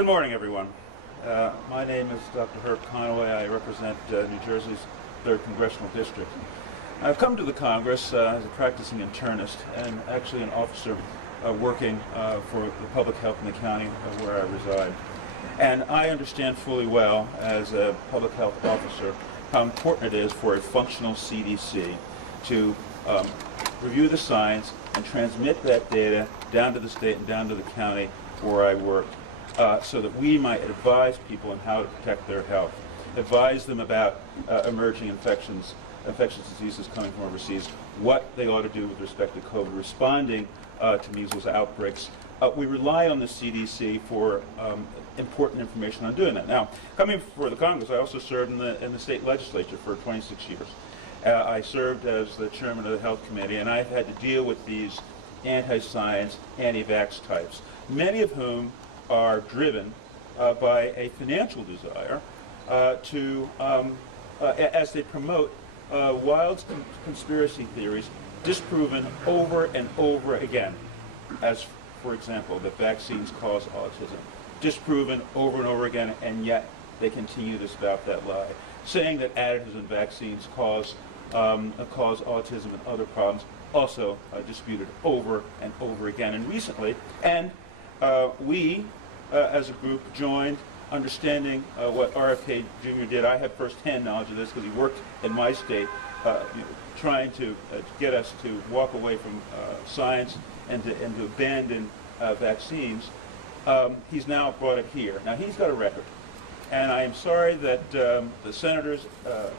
Good morning, everyone. My name is Dr. Herb Conaway. I represent New Jersey's 3rd Congressional District. I've come to the Congress as a practicing internist and actually an officer working for the public health in the county where I reside. And I understand fully well, as a public health officer, how important it is for a functional CDC to review the science and transmit that data down to the state and down to the county where I work, so that we might advise people on how to protect their health, advise them about emerging infectious diseases coming from overseas, what they ought to do with respect to COVID, responding to measles outbreaks. We rely on the CDC for important information on doing that. Now, coming before the Congress, I also served in the state legislature for 26 years. I served as the chairman of the health committee, and I've had to deal with these anti-science, anti-vax types, many of whom are driven by a financial desire as they promote wild conspiracy theories disproven over and over again, as, for example, that vaccines cause autism, disproven over and over again, and yet they continue to spout that lie, saying that additives in vaccines cause autism and other problems, also disputed over and over again and recently. And we, as a group, joined understanding what RFK Jr. did. I have firsthand knowledge of this because he worked in my state trying to get us to walk away from science and to abandon vaccines. He's now brought it here. Now, he's got a record. And I am sorry that the senators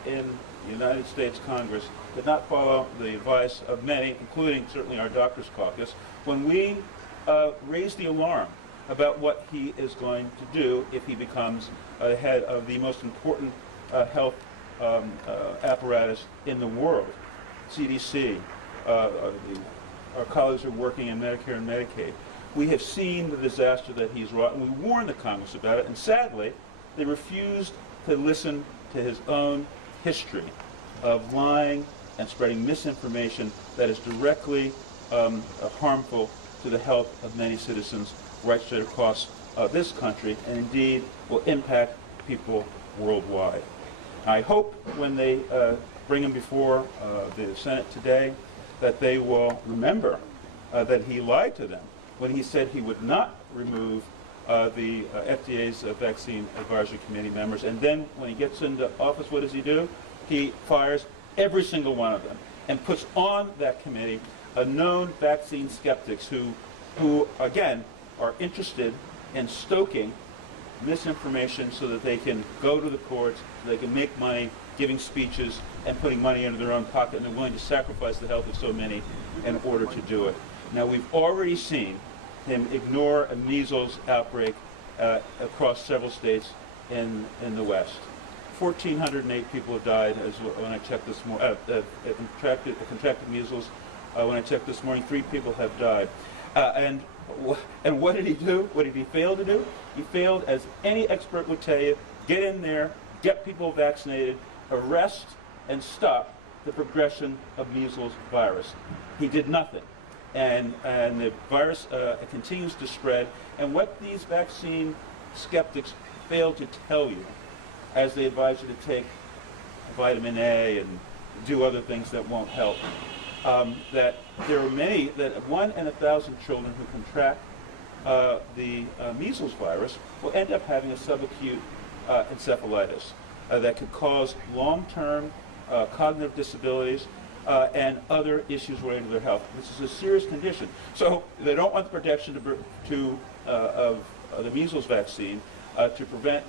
in the United States Congress did not follow the advice of many, including certainly our doctors caucus, when we raised the alarm about what he is going to do if he becomes the head of the most important health apparatus in the world, CDC. Our colleagues are working in Medicare and Medicaid. We have seen the disaster that he's wrought, and we warned the Congress about it, and sadly, they refused to listen to his own history of lying and spreading misinformation that is directly harmful to the health of many citizens right straight across this country, and indeed will impact people worldwide. I hope when they bring him before the Senate today that they will remember that he lied to them when he said he would not remove the FDA's vaccine advisory committee members, and then when he gets into office, what does he do? He fires every single one of them and puts on that committee known vaccine skeptics who again are interested in stoking misinformation so that they can go to the courts, so they can make money giving speeches and putting money into their own pocket, and they're willing to sacrifice the health of so many in order to do it. Now, we've already seen him ignore a measles outbreak across several states in the West. 1,408 people have died when I checked this morning, contracted measles. When I checked this morning, 3 people have died. And what did he do? What did he fail to do? He failed, as any expert would tell you, get in there, get people vaccinated, arrest and stop the progression of measles virus. He did nothing. And the virus continues to spread. And what these vaccine skeptics fail to tell you, as they advise you to take vitamin A and do other things that won't help, that there are many, that 1 in 1,000 children who contract the measles virus will end up having a subacute encephalitis that could cause long-term cognitive disabilities and other issues related to their health. This is a serious condition. So they don't want the protection of the measles vaccine to prevent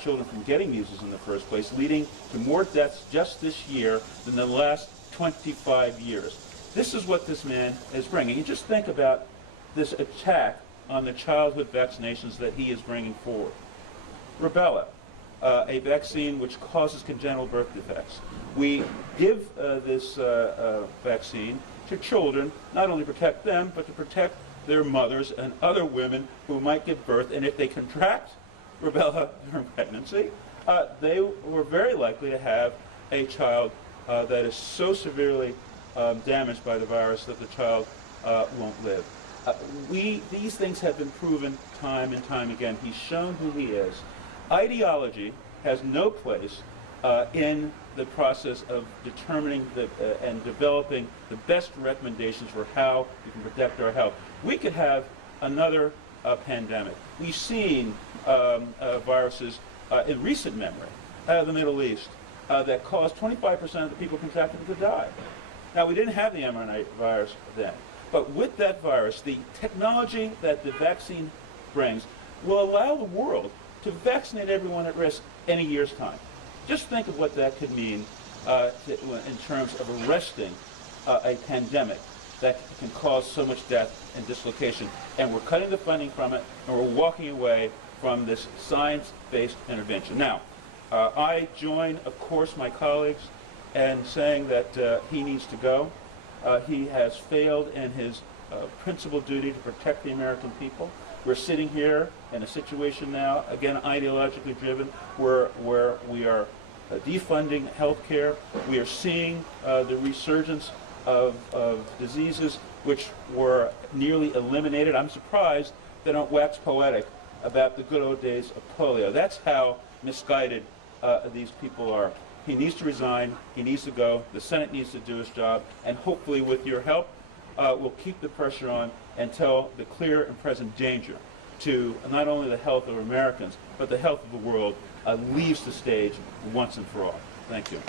children from getting measles in the first place, leading to more deaths just this year than the last 25 years. This is what this man is bringing. You just think about this attack on the childhood vaccinations that he is bringing forward. Rubella, a vaccine which causes congenital birth defects. We give this vaccine to children, not only to protect them, but to protect their mothers and other women who might give birth, and if they contract rubella during pregnancy, they were very likely to have a child that is so severely damaged by the virus that the child won't live. These things have been proven time and time again. He's shown who he is. Ideology has no place in the process of determining and developing the best recommendations for how we can protect our health. We could have another pandemic. We've seen viruses in recent memory out of the Middle East that caused 25% of the people contracting it to die. Now, we didn't have the mRNA virus then, but with that virus, the technology that the vaccine brings will allow the world to vaccinate everyone at risk in a year's time. Just think of what that could mean in terms of arresting a pandemic that can cause so much death and dislocation. And we're cutting the funding from it, and we're walking away from this science-based intervention. Now, I join, of course, my colleagues in saying that he needs to go. He has failed in his principal duty to protect the American people. We're sitting here in a situation now, again, ideologically driven, where we are defunding health care. We are seeing the resurgence of diseases which were nearly eliminated. I'm surprised they don't wax poetic about the good old days of polio. That's how misguided these people are. He needs to resign. He needs to go. The Senate needs to do its job. And hopefully, with your help, we'll keep the pressure on until the clear and present danger to not only the health of Americans, but the health of the world leaves the stage once and for all. Thank you.